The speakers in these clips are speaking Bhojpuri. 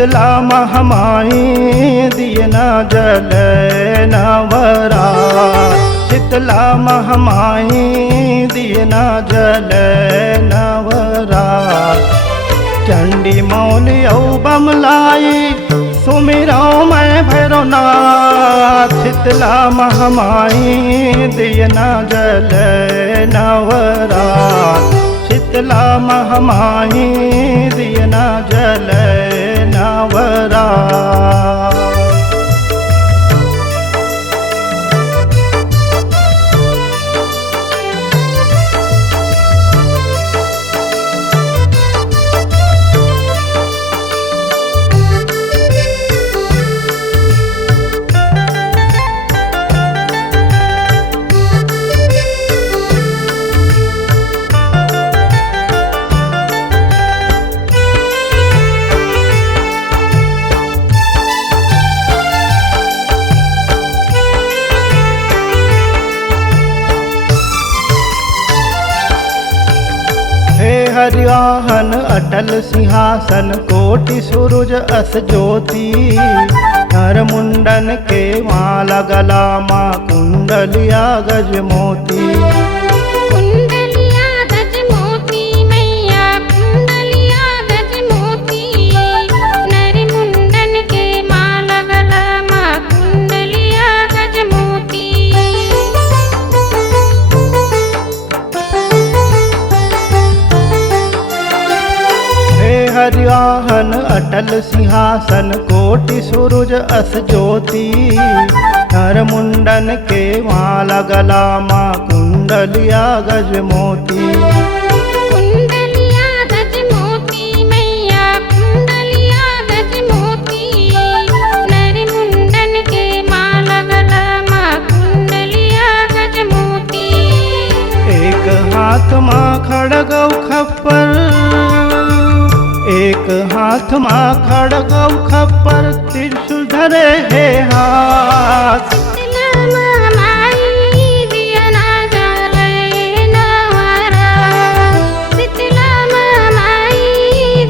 शीतला महामाई दिए न जले नवरात। शीतला महामाई दिए न जले नवरात। चंडी मौली औ बमलाई सुमिरो मैं भैरवनाथ। शीतला महामाई दिए न जले नवरात। शीतला महामाई दिए न जले नवरात। हरिवाहन अटल सिंहासन कोटि सूरज अस ज्योति। नर मुंडन के माला गला माँ कुंडलिया गज मोती। कुंडलिया गज मोती मैया कुंडलिया गज मोती। नर मुंडन के माला गला माँ कुंडलिया गज मोती। हरिवाहन अटल सिंहासन कोटि सूरज अस ज्योति। नर मुंडन के माला गला माँ कुंडलिया गज मोती। कुंडलिया गज मोती मैया कुंडलिया गज मोती। नर मुंडन के माला गला माँ कुंडलिया गज मोती। एक हाथ माँ खड़ग खप्पर। एक हाथ माँ खड़ग खप्पर त्रिशूल धरे है हाथ। शीतला महामाई दिया न जले नवरात। शीतला महामाई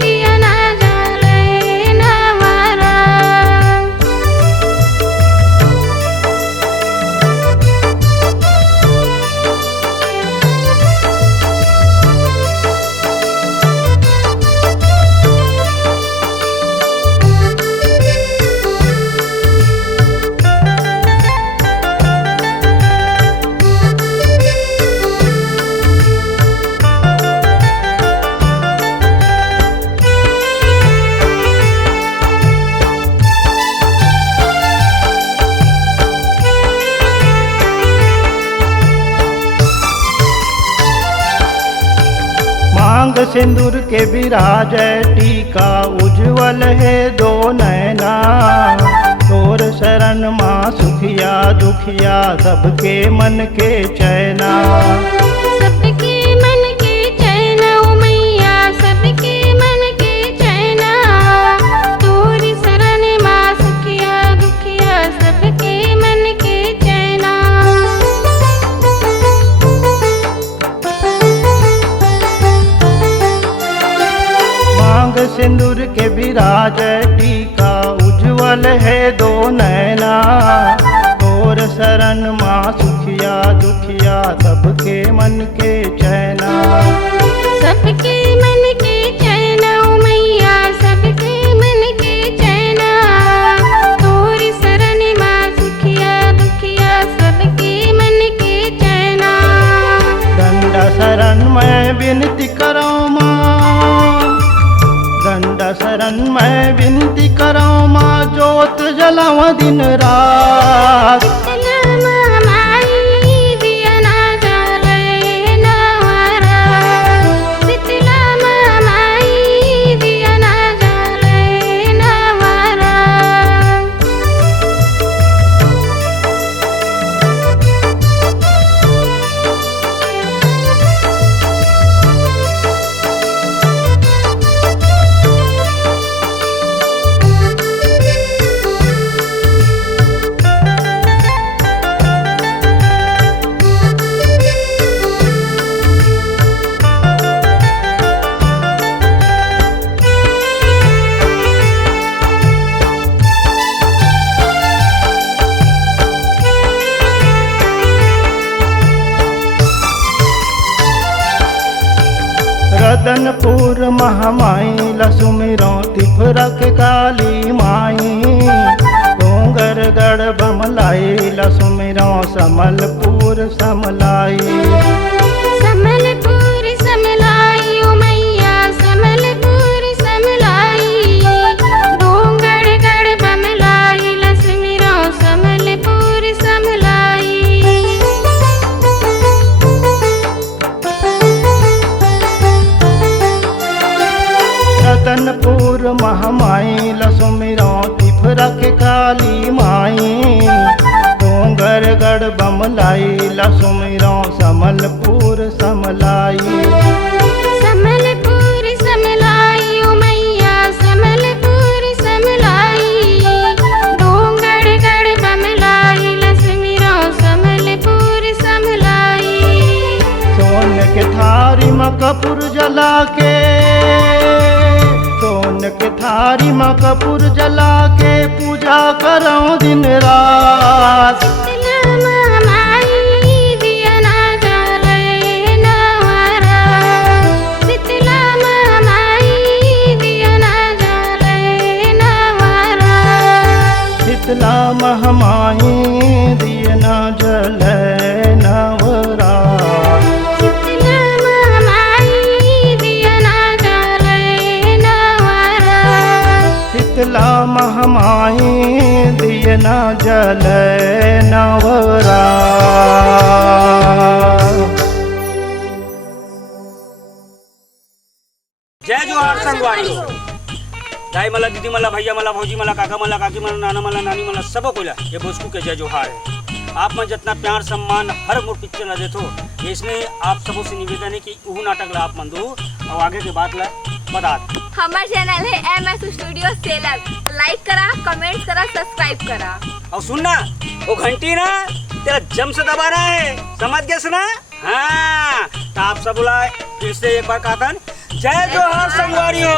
दिया न जले नवरात। मांग सिंदूर के विराजय टीका उज्जवल है दो नैना। तोर शरण माँ सुखिया दुखिया सबके मन के चैना। सबके मन के चैना ओ मैया सबके मन के चैना। तोरी शरण माँ सुखिया दुखिया सबके मन के चैना। मांग सिंदूर के विराजय टीका उज्जवल है दो नैना। तोर शरण माँ सुखिया दुखिया सबके मन के चैना। सबके मन के चैना ओ मैया सबके मन के चैना। तोरी शरण माँ सुखिया दुखिया सबके मन के चैना। दंड शरण मैं विनती करो माँ। दंड शरण मैं विनती करो माँ जोत जलाओ दिन रात। शीतला महामाई दिया न जले नवरात। शीतला महामाई दिया न जले नवरात। महामाई लसुमिरो तिफरक काली माई डोंगर गढ़ बमलाई लसुमिरो समलपुर समलाई समलपुर समलाई ओ मैया समलपुर समलाई डोंगरगढ़ बमलाई लसमिरो समलपुर समलाई रतनपुर महामाई लसुमिरो तिफरक काली माई डोंगरगढ़ बमलाई लसुमिरो समलपुर समलाई समलपुर समलाई ओ मैया समलपुर समलाई डोंगरगढ़ बमलाई लसमिरो समलपुर समलाई सोन के थारी में कपूर जला के सोन के थारी में कपूर जला के पूजा करो दिन रात शीतला महामाई दिया ना जले नवरात शीतला महामाई दिया ना जले नवरात। जय जोहार संगवारी दाई मला दीदी मला भैया मला भौजी मला काका मला काकी मला नाना मला नानी मला सब कोला ये भोजकू के जय जोहार है। आप में जितना प्यार सम्मान हर मोर पिक्चर ला देथो इसमें आप सबों से निवेदन है कि वो नाटक ला आप मंदू और आगे के बात ला बता हमार चैनल है MS स्टूडियो सेलर लाइक करा कमेंट करा सब्सक्राइब करा और सुनना वो घंटी ना तेरा जम से दबाना है समझ गया सुना हाँ तो आप सब बुलाए फिर से एक बार कहता जय जोहार संगवारी हो।